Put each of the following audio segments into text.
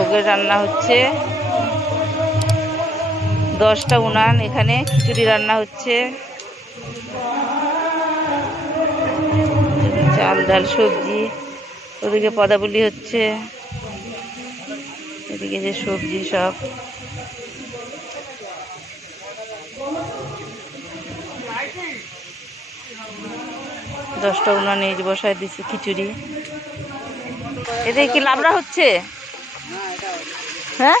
ভোগের রান্না হচ্ছে। 10টা উনান, এখানে খিচুড়ি রান্না হচ্ছে। চাল ডাল সবজি, ওদিকে পদাবলি হচ্ছে, এদিকে যে সবজি সব। দশটা উনানে এই যে বসায় দিচ্ছে খিচুড়ি। এদিকে কি লাবড়া হচ্ছে? হ্যাঁ,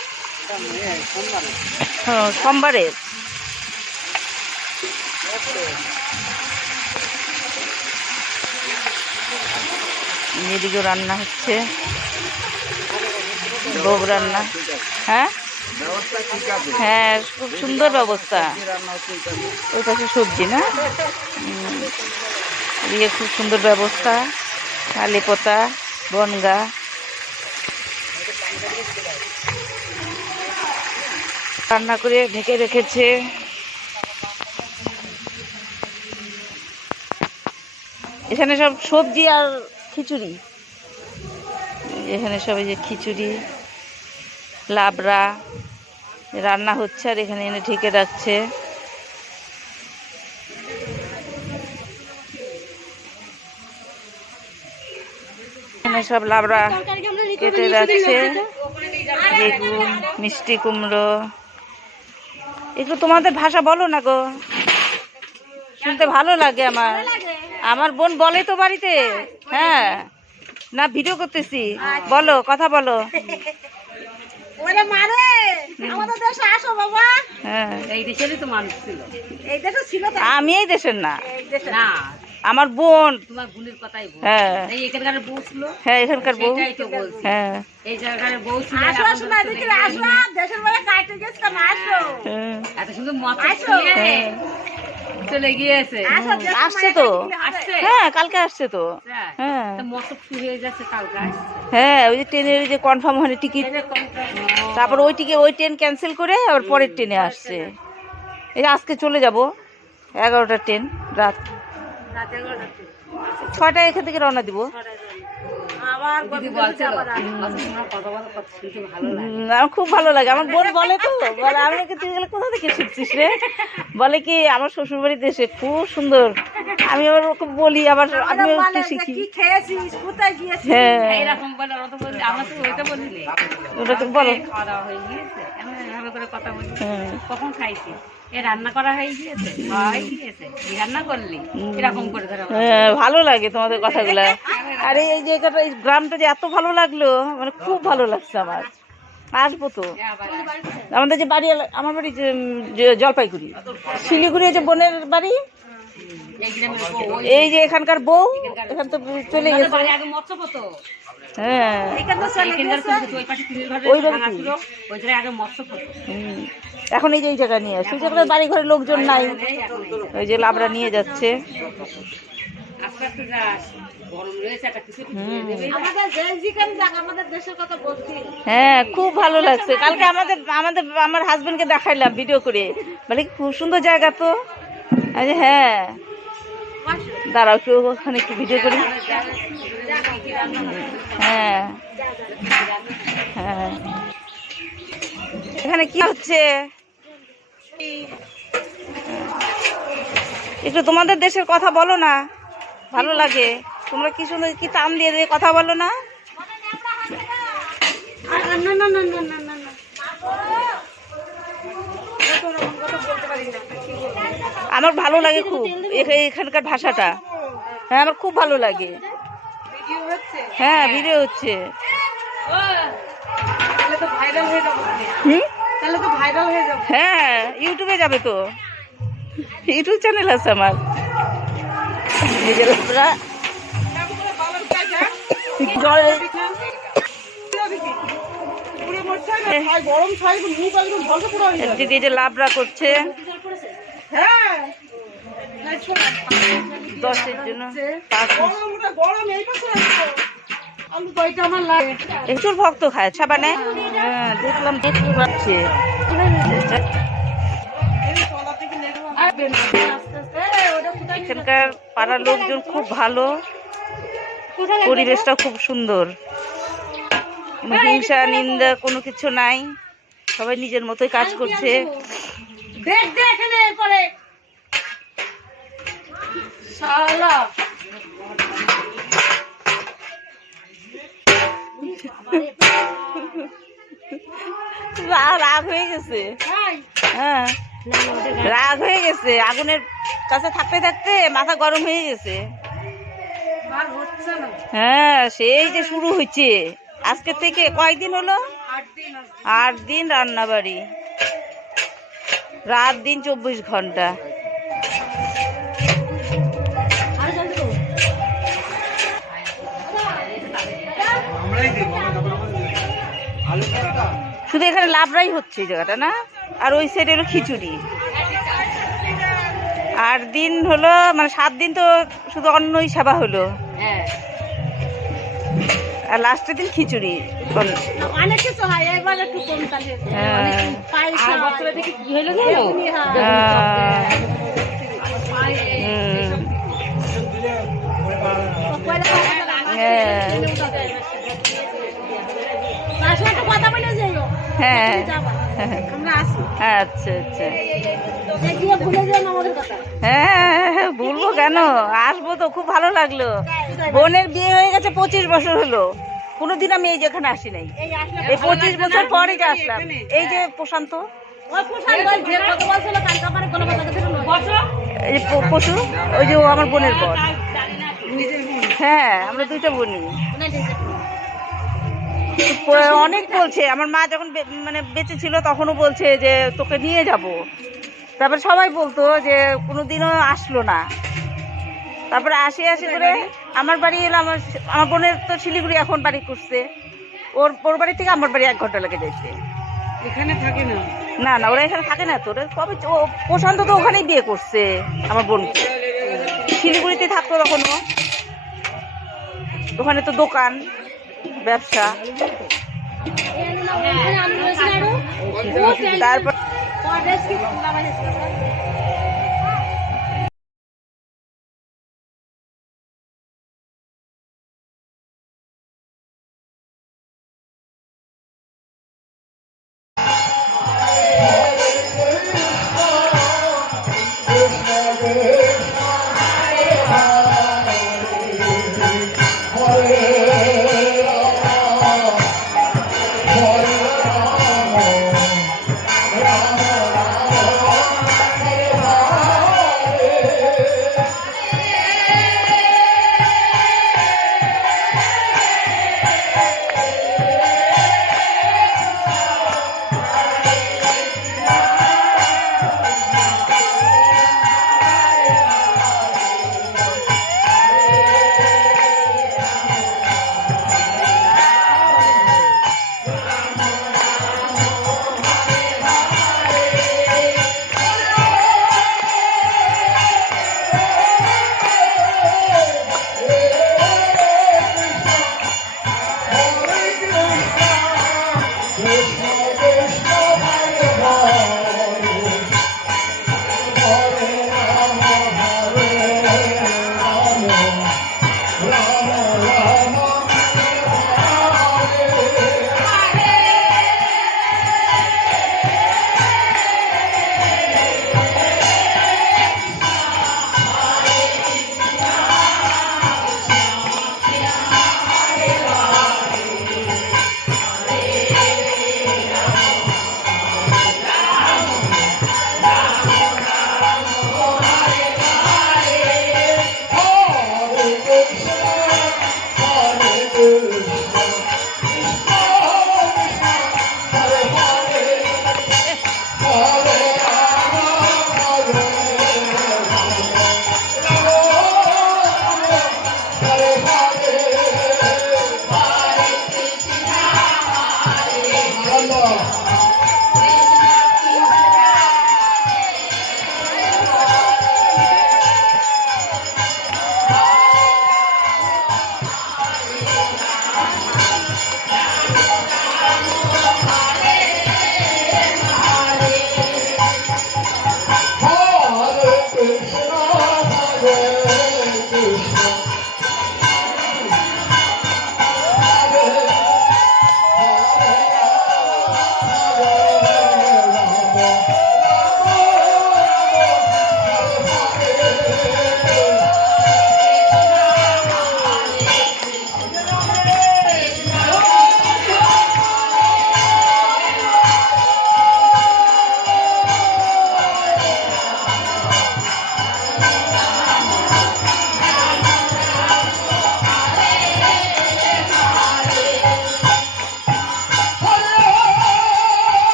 সোমবারে। এদিকেও রান্না হচ্ছে, ভোগ রান্না। হ্যাঁ হ্যাঁ, খুব সুন্দর ব্যবস্থা। ওই পাশে সবজি না, এদিকে খুব সুন্দর ব্যবস্থা। কালীপতা, বনগা, রান্না করে ঢেকে রেখেছে। এখানে সব সবজি আর খিচুড়ি। এখানে সবাই যে খিচুড়ি, লাবড়া রান্না হচ্ছে আর এখানে এনে ঢেকে রাখছে। এখানে সব লাবড়া কেটে রাখছে। বেগুন, মিষ্টি কুমড়ো। একটু তোমাদের ভাষা বলো না গো, শুনতে ভালো লাগে আমার। আমার বোন বলে তো বাড়িতে। হ্যাঁ, না ভিডিও করতেছি, বলো, কথা বলো। আমি এই দেশের না, আমার বোন। হ্যাঁ হ্যাঁ, এখানকার বউ। হ্যাঁ, চলে গিয়েছে, আসছে তো। হ্যাঁ, কালকে আসছে তো। হ্যাঁ হ্যাঁ, ওই যে ট্রেনের যে কনফার্ম হয়নি টিকিট, তারপর ওই ট্রেন ক্যান্সেল করে আবার পরের ট্রেনে আসছে। এই আজকে চলে যাব, 11টার ট্রেন, রাত 6টায় এখান থেকে রওনা দিব। আমার খুব ভালো লাগে, আমার বোন বলে তো, বলে আমি তুই গেলে কোথা থেকে শিখছিস রে, বলে কি আমার শ্বশুরবাড়ির দেশে খুব সুন্দর। আমি আবার ওকে বলি, আবার আমিও একটু শিখি। হ্যাঁ, ওটা তো বলো। কখন খাইছি, রান্না করা হয়ে গিয়েছে, রান্না করলি এরকম করে। ভালো লাগে তোমাদের কথাগুলা। আর এই জায়গাটা, এই গ্রামটা যে এত ভালো লাগলো, মানে খুব ভালো লাগছে আমার। আসবো তো। আমাদের যে বাড়ি, আমার বাড়ি যে জলপাইগুড়ি, শিলিগুড়ি যে বোনের বাড়ি, এই যে এখানকার বউ এখান তো চলে গেছে। হ্যাঁ, এখন এই যে এই জায়গা নিয়ে আসছে, ওই জায়গায় বাড়ি ঘরে লোকজন নাই, ওই যে লাবড়া নিয়ে যাচ্ছে। হ্যাঁ, খুব ভালো লাগছে। কালকে আমার হাজবেন্ডকে দেখাইলাম ভিডিও করে, বলে খুব সুন্দর জায়গা তো। হ্যাঁ, দাঁড়াও একটু ওখানে একটু ভিডিও করি। হ্যাঁ হ্যাঁ, এখানে কি হচ্ছে একটু তোমাদের দেশের কথা বলো না, ভালো লাগে। তোমরা কি সুন্দর, কি টান দিয়ে দিয়ে কথা বলো না। আমার ভালো লাগে খুব এখানকার ভাষাটা। হ্যাঁ, আমার খুব ভালো লাগে। হ্যাঁ, ভিডিও হচ্ছে। হ্যাঁ, ইউটিউবে যাবে তো, ইউটিউব চ্যানেল আছে আমার। দিদি যে লাবড়া করছে 10-এর জন্য। একটুর ভক্ত খায় সাবানে। হ্যাঁ, দেখলাম দেখতে পাচ্ছে। এখানকার পাড়ার লোকজন খুব ভালো, পরিবেশটা খুব সুন্দর। কোনো হিংসা নিন্দা কোনো কিছু নাই, সবাই নিজের মতোই কাজ করছে। রাগ হয়ে গেছে, হ্যাঁ রাগ হয়ে গেছে, আগুনের কাছে থাকতে থাকতে মাথা গরম হয়ে গেছে। হ্যাঁ সেই যে শুরু হয়েছে আজকে থেকে, কয়দিন হলো? 8 দিন রান্না বাড়ি, রাত দিন 24 ঘন্টা। শুধু এখানে লাবড়াই হচ্ছে এই জায়গাটা না, আর ওই সাইডে হলো খিচুড়ি। 8 দিন হলো, মানে 7 দিন তো শুধু অন্নই সেবা হলো, আর লাস্টের দিন খিচুড়ি। হ্যাঁ আচ্ছা আচ্ছা, হ্যাঁ ভুলবো কেন, আসবো তো, খুব ভালো লাগলো। বোনের বিয়ে হয়ে গেছে 25 বছর হলো, কোনোদিন আমি এই যেখানে আসি নাই, এই 25 বছর পরে যে আসলাম। এই যে প্রশান্ত, এই যে পশু, ওই যে ও আমার বোনের বর। হ্যাঁ আমরা 2টা বোনই। অনেক বলছে, আমার মা যখন মানে বেঁচে ছিল তখনও বলছে যে তোকে নিয়ে যাব। তারপরে সবাই বলতো যে কোনোদিনও আসলো না। তারপরে আসি করে আমার বাড়ি এলো। আমার বোনের তো শিলিগুড়ি এখন বাড়ি করছে, ওর বাড়ি থেকে আমার বাড়ি 1 ঘন্টা লেগে যাইছে। এখানে থাকে না, না না ওরা এখানে থাকে না তো। কবে প্রশান্ত তো ওখানেই বিয়ে করছে আমার বোন, শিলিগুড়িতে থাকতো তখনও, ওখানে তো দোকান ব্যবসা। তারপর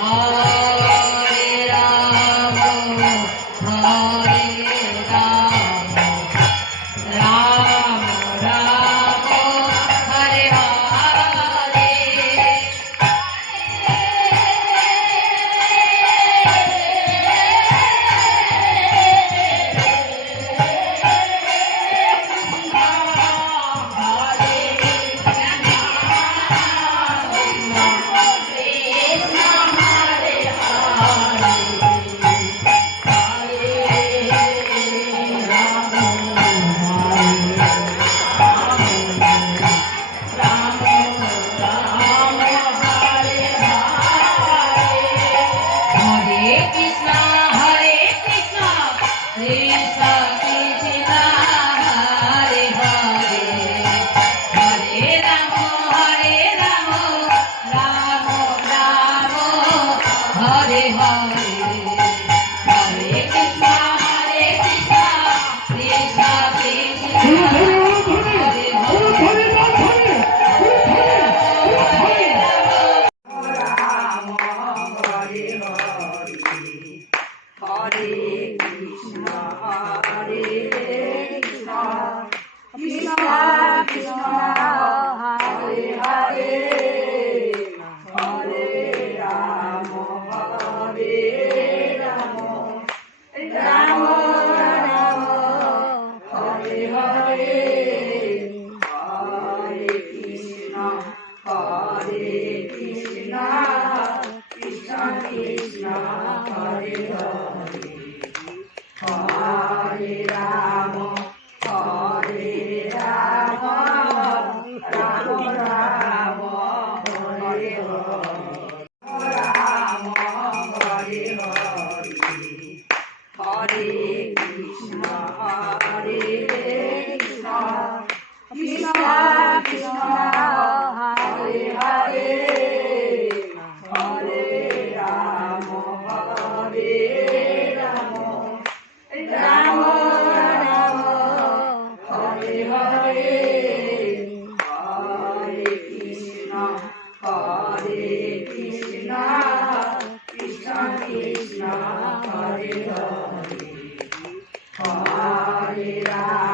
Hare Hare Rama